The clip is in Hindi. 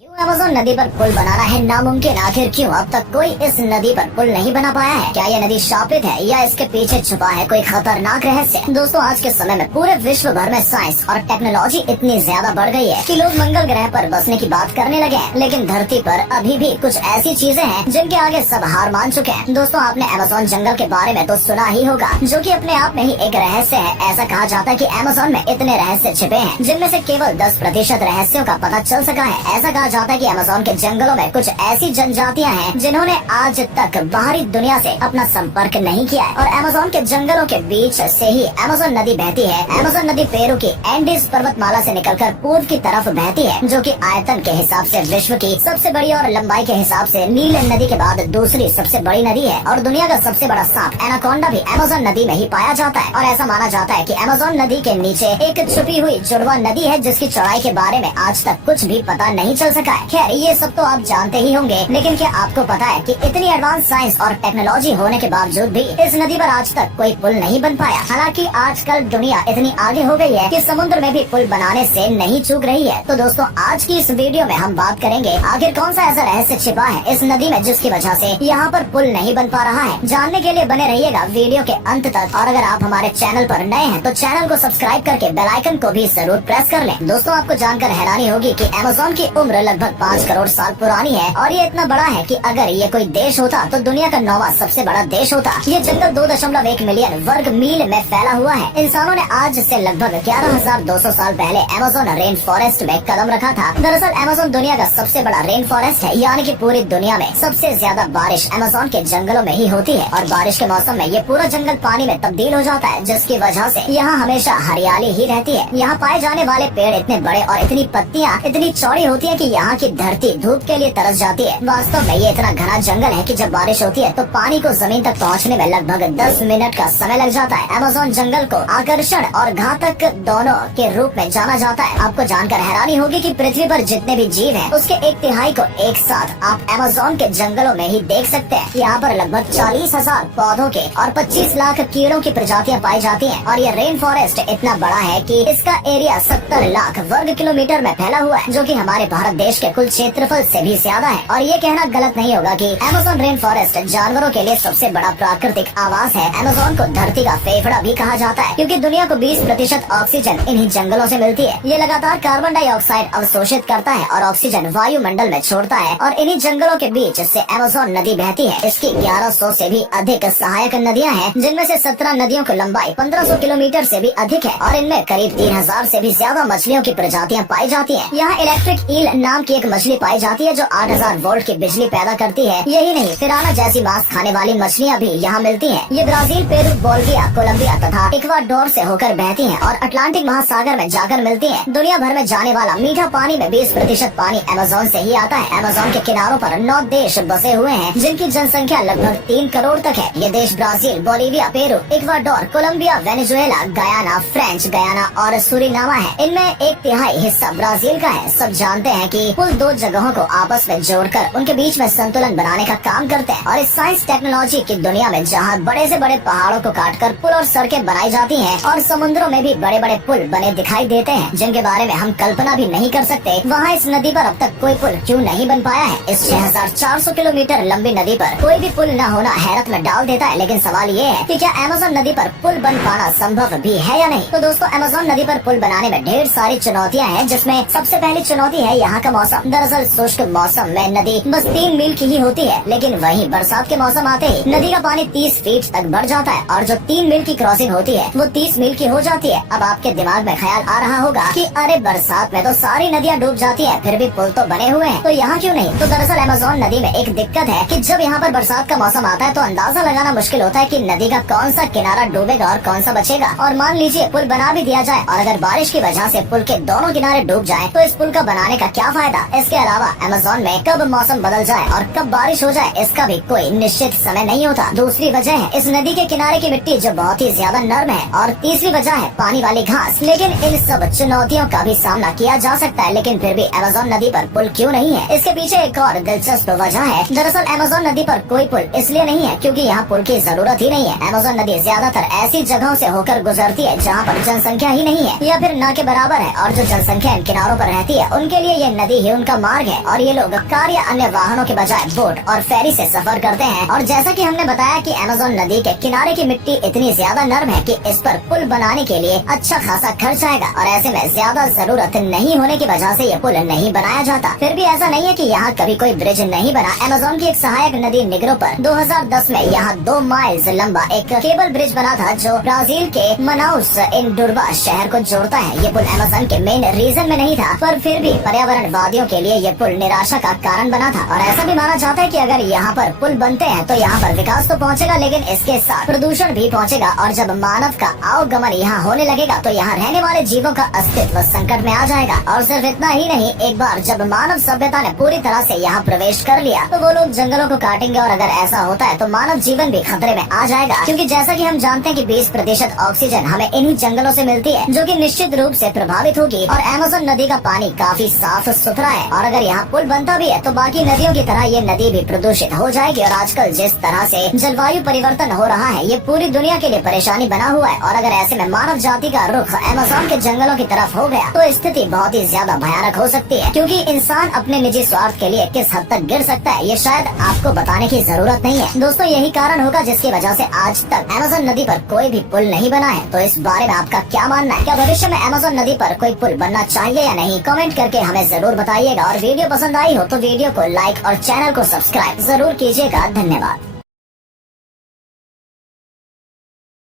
क्यों अमेज़न नदी पर पुल बनाना है नामुमकिन? आखिर क्यों अब तक कोई इस नदी पर पुल नहीं बना पाया है? क्या ये नदी शापित है या इसके पीछे छुपा है कोई खतरनाक रहस्य? दोस्तों, आज के समय में पूरे विश्व भर में साइंस और टेक्नोलॉजी इतनी ज्यादा बढ़ गई है कि लोग मंगल ग्रह पर बसने की बात करने लगे हैं, लेकिन धरती पर अभी भी कुछ ऐसी चीजें हैं जिनके आगे सब हार मान चुके हैं। दोस्तों, आपने अमेज़न जंगल के बारे में तो सुना ही होगा, जो कि अपने आप में ही एक रहस्य है। ऐसा कहा जाता है कि अमेज़न में इतने रहस्य छिपे हैं जिनमें से केवल 10% रहस्यों का पता चल सका है। ऐसा कहा जाता है कि अमेज़न के जंगलों में कुछ ऐसी जनजातियां हैं जिन्होंने आज तक बाहरी दुनिया से अपना संपर्क नहीं किया है, और अमेज़न के जंगलों के बीच से ही अमेज़न नदी बहती है। अमेज़न नदी पेरू की एंडीज पर्वतमाला से निकलकर पूर्व की तरफ बहती है, जो कि आयतन के हिसाब से विश्व की सबसे बड़ी और लंबाई के हिसाब से नील नदी के बाद दूसरी सबसे बड़ी नदी है। और दुनिया का सबसे बड़ा सांप एनाकोंडा भी अमेज़न नदी में ही पाया जाता है। और ऐसा माना जाता है कि अमेज़न नदी के नीचे एक छुपी हुई जुड़वा नदी है जिसकी चौड़ाई के बारे में आज तक कुछ भी पता नहीं चल सका है। खैर, ये सब तो आप जानते ही होंगे, लेकिन क्या आपको पता है कि इतनी एडवांस साइंस और टेक्नोलॉजी होने के बावजूद भी इस नदी पर आज तक कोई पुल नहीं बन पाया? हालांकि आजकल दुनिया इतनी आगे हो गई है कि समुद्र में भी पुल बनाने से नहीं चूक रही है। तो दोस्तों, आज की इस वीडियो में हम बात करेंगे आखिर कौन सा ऐसा रहस्य छिपा है इस नदी में जिसकी वजह से यहाँ पर पुल नहीं बन पा रहा है। जानने के लिए बने रहिएगा वीडियो के अंत तक, और अगर आप हमारे चैनल पर नए हैं तो चैनल को सब्सक्राइब करके बेल आइकन को भी जरूर प्रेस कर लें। दोस्तों, आपको जानकर हैरानी होगी कि अमेज़न की उम्र लगभग 5 करोड़ साल पुरानी है, और ये इतना बड़ा है कि अगर ये कोई देश होता तो दुनिया का 9वां सबसे बड़ा देश होता। ये जंगल 2.1 मिलियन वर्ग मील में फैला हुआ है। इंसानों ने आज से लगभग 11,200 साल पहले अमेज़न रेन फॉरेस्ट में कदम रखा था। दरअसल अमेज़न दुनिया का सबसे बड़ा रेन फॉरेस्ट है, यानी कि पूरी दुनिया में सबसे ज्यादा बारिश अमेज़न के जंगलों में ही होती है। और बारिश के मौसम में ये पूरा जंगल पानी में तब्दील हो जाता है, जिसकी वजह से यहाँ हमेशा हरियाली ही रहती है। यहाँ पाए जाने वाले पेड़ इतने बड़े और इतनी पत्तियाँ इतनी चौड़ी होती है कि यहाँ की धरती धूप के लिए तरस जाती है। वास्तव में ये इतना घना जंगल है कि जब बारिश होती है तो पानी को जमीन तक पहुँचने में लगभग 10 मिनट का समय लग जाता है। अमेज़न जंगल को आकर्षण और घातक दोनों के रूप में जाना जाता है। आपको जानकर हैरानी होगी कि पृथ्वी पर जितने भी जीव हैं, उसके 1/3 को एक साथ आप अमेज़न के जंगलों में ही देख सकते हैं। यहाँ पर लगभग 40,000 पौधों के और 25 लाख कीड़ों की प्रजातियाँ पाई जाती हैं। और ये रेन फॉरेस्ट इतना बड़ा है कि इसका एरिया 70 लाख वर्ग किलोमीटर में फैला हुआ है, जो कि हमारे भारत देश के कुल क्षेत्रफल से भी ज्यादा है। और ये कहना गलत नहीं होगा कि अमेज़न रेन फॉरेस्ट जानवरों के लिए सबसे बड़ा प्राकृतिक आवास है। अमेज़न को धरती का फेफड़ा भी कहा जाता है, क्योंकि दुनिया को 20% ऑक्सीजन इन्हीं जंगलों से मिलती है। ये लगातार कार्बन डाइऑक्साइड अवशोषित करता है और ऑक्सीजन वायुमंडल में छोड़ता है, और इन्हीं जंगलों के बीच से अमेज़न नदी बहती है। इसकी 1100 से भी अधिक सहायक नदियाँ हैं, जिनमें से 17 नदियों की लंबाई 1500 किलोमीटर से भी अधिक है, और इनमें करीब 3000 से भी ज्यादा मछलियों की प्रजातियाँ पाई जाती हैं। यहाँ इलेक्ट्रिक ईल नाम की एक मछली पाई जाती है जो 8000 वोल्ट की बिजली पैदा करती है। यही नहीं, पिराना जैसी मांस खाने वाली मछलियाँ भी यहाँ मिलती हैं। ये ब्राजील, पेरू, बोल्विया, कोलंबिया तथा इक्वाडोर से होकर बहती हैं और अटलांटिक महासागर में जाकर मिलती हैं। दुनिया भर में जाने वाला मीठा पानी में 20% पानी अमेज़न से ही आता है। अमेज़न के किनारों पर 9 देश बसे हुए हैं, जिनकी जनसंख्या लगभग 3 करोड़ तक है। ये देश Brazil, Bolivia, Peru, Ecuador, Colombia, Venezuela, Guyana, French Guiana और सुरीनामा है। इनमें 1/3 हिस्सा ब्राजील का है। सब जानते हैं कि पुल 2 जगहों को आपस में जोड़कर उनके बीच में संतुलन बनाने का काम करते हैं। और इस साइंस टेक्नोलॉजी की दुनिया में जहाँ बड़े से बड़े पहाड़ों को काटकर पुल और सड़कें बनाई जाती हैं, और समुद्रों में भी बड़े बड़े पुल बने दिखाई देते हैं जिनके बारे में हम कल्पना भी नहीं कर सकते, वहाँ इस नदी पर अब तक कोई पुल क्यों नहीं बन पाया है? इस 6400 किलोमीटर लंबी नदी पर कोई भी पुल न होना हैरत में डाल देता है। लेकिन सवाल ये है कि क्या अमेज़न नदी पर पुल बन पाना संभव भी है या नहीं? तो दोस्तों, अमेज़न नदी पर पुल बनाने में ढेर सारी चुनौतियाँ हैं, जिसमें सबसे पहली चुनौती है यहाँ का मौसम। दरअसल शुष्क मौसम में नदी बस 3 मील की ही होती है, लेकिन वहीं बरसात के मौसम आते ही नदी का पानी 30 फीट तक बढ़ जाता है, और जो 3 मील की क्रॉसिंग होती है वो 30 मील की हो जाती है। अब आपके दिमाग में ख्याल आ रहा होगा कि अरे बरसात में तो सारी नदियाँ डूब जाती है, फिर भी पुल तो बने हुए हैं, तो यहाँ क्यों नहीं? तो दरअसल अमेज़न नदी में एक दिक्कत है कि जब यहाँ पर बरसात का मौसम आता है तो अंदाजा लगाना मुश्किल होता है कि नदी का कौन सा किनारा डूबेगा और कौन सा बचेगा। और मान लीजिए पुल बना भी दिया जाए, और अगर बारिश की वजह से पुल के दोनों किनारे डूब जाए तो इस पुल का बनाने का क्या फायदा? इसके अलावा अमेज़न में कब मौसम बदल जाए और कब बारिश हो जाए, इसका भी कोई निश्चित समय नहीं होता। दूसरी वजह है इस नदी के किनारे की मिट्टी जो बहुत ही ज्यादा नर्म है, और तीसरी वजह है पानी वाली घास। लेकिन इन सब चुनौतियों का भी सामना किया जा सकता है, लेकिन फिर भी अमेज़न नदी पर पुल क्यों नहीं है? इसके पीछे एक और दिलचस्प वजह है। दरअसल अमेज़न नदी पर कोई पुल इसलिए नहीं है क्योंकि यहाँ पुल की जरूरत ही नहीं है। अमेज़न नदी ज्यादातर ऐसी जगहों से होकर गुजरती है जहाँ पर जनसंख्या ही नहीं है या फिर न के बराबर है, और जो जनसंख्या इन किनारों पर रहती है उनके लिए ये नदी ही उनका मार्ग है और ये लोग कार या अन्य वाहनों के बजाय बोट और फेरी से सफर करते हैं। और जैसा कि हमने बताया कि अमेज़न नदी के किनारे की मिट्टी इतनी ज्यादा नरम है कि इस पर पुल बनाने के लिए अच्छा खासा खर्च आएगा और ऐसे में ज्यादा जरूरत नहीं होने की वजह से ये पुल नहीं बनाया जाता। फिर भी ऐसा नहीं है कि यहाँ कभी कोई ब्रिज नहीं बना। अमेज़न की एक सहायक नदी निग्रो पर 2010 में यहाँ 2 माइल्स लंबा एक केबल ब्रिज बना था जो ब्राजील के मनाउस इंडुरबा शहर को जोड़ता है। ये पुल अमेज़न के मेन रीजन में नहीं था, पर फिर भी पर्यावरणवादियों के लिए ये पुल निराशा का कारण बना था। और ऐसा भी माना जाता है कि अगर यहाँ पर पुल बनते हैं तो यहाँ पर विकास तो पहुँचेगा, लेकिन इसके साथ प्रदूषण भी पहुँचेगा। और जब मानव का आवागमन यहाँ होने लगेगा तो यहाँ रहने वाले जीवों का अस्तित्व संकट में आ जाएगा। और सिर्फ इतना ही नहीं, एक बार जब मानव सभ्यता ने पूरी तरह से यहाँ प्रवेश कर लिया तो वो लोग जंगलों को काटेंगे और अगर ऐसा होता है तो मानव जीवन भी खतरे में आ जाएगा। क्योंकि जैसा कि हम जानते हैं कि 20% ऑक्सीजन हमें इन्हीं जंगलों से मिलती है, जो कि निश्चित रूप से प्रभावित होगी। और अमेज़न नदी का पानी काफी साफ सुथरा है और अगर यहाँ पुल बनता भी है तो बाकी नदियों की तरह ये नदी भी प्रदूषित हो जाएगी। और आजकल जिस तरह से जलवायु परिवर्तन हो रहा है, ये पूरी दुनिया के लिए परेशानी बना हुआ है। और अगर ऐसे में मानव जाति का रुख अमेज़न के जंगलों की तरफ हो गया तो स्थिति बहुत ही ज्यादा भयानक हो सकती है। क्योंकि इंसान अपने निजी स्वार्थ के लिए किस हद तक गिर सकता है, ये शायद आपको बताने की जरूरत नहीं है। दोस्तों, यही कारण होगा जिसकी वजह से आज तक अमेज़न नदी पर कोई भी पुल नहीं बना है। तो इस बारे में आपका क्या मानना है? क्या भविष्य में अमेज़न नदी पर कोई पुल बनना चाहिए या नहीं? कमेंट करके हमें जरूर बताइएगा। और वीडियो पसंद आई हो तो वीडियो को लाइक और चैनल को सब्सक्राइब जरूर कीजिएगा। धन्यवाद।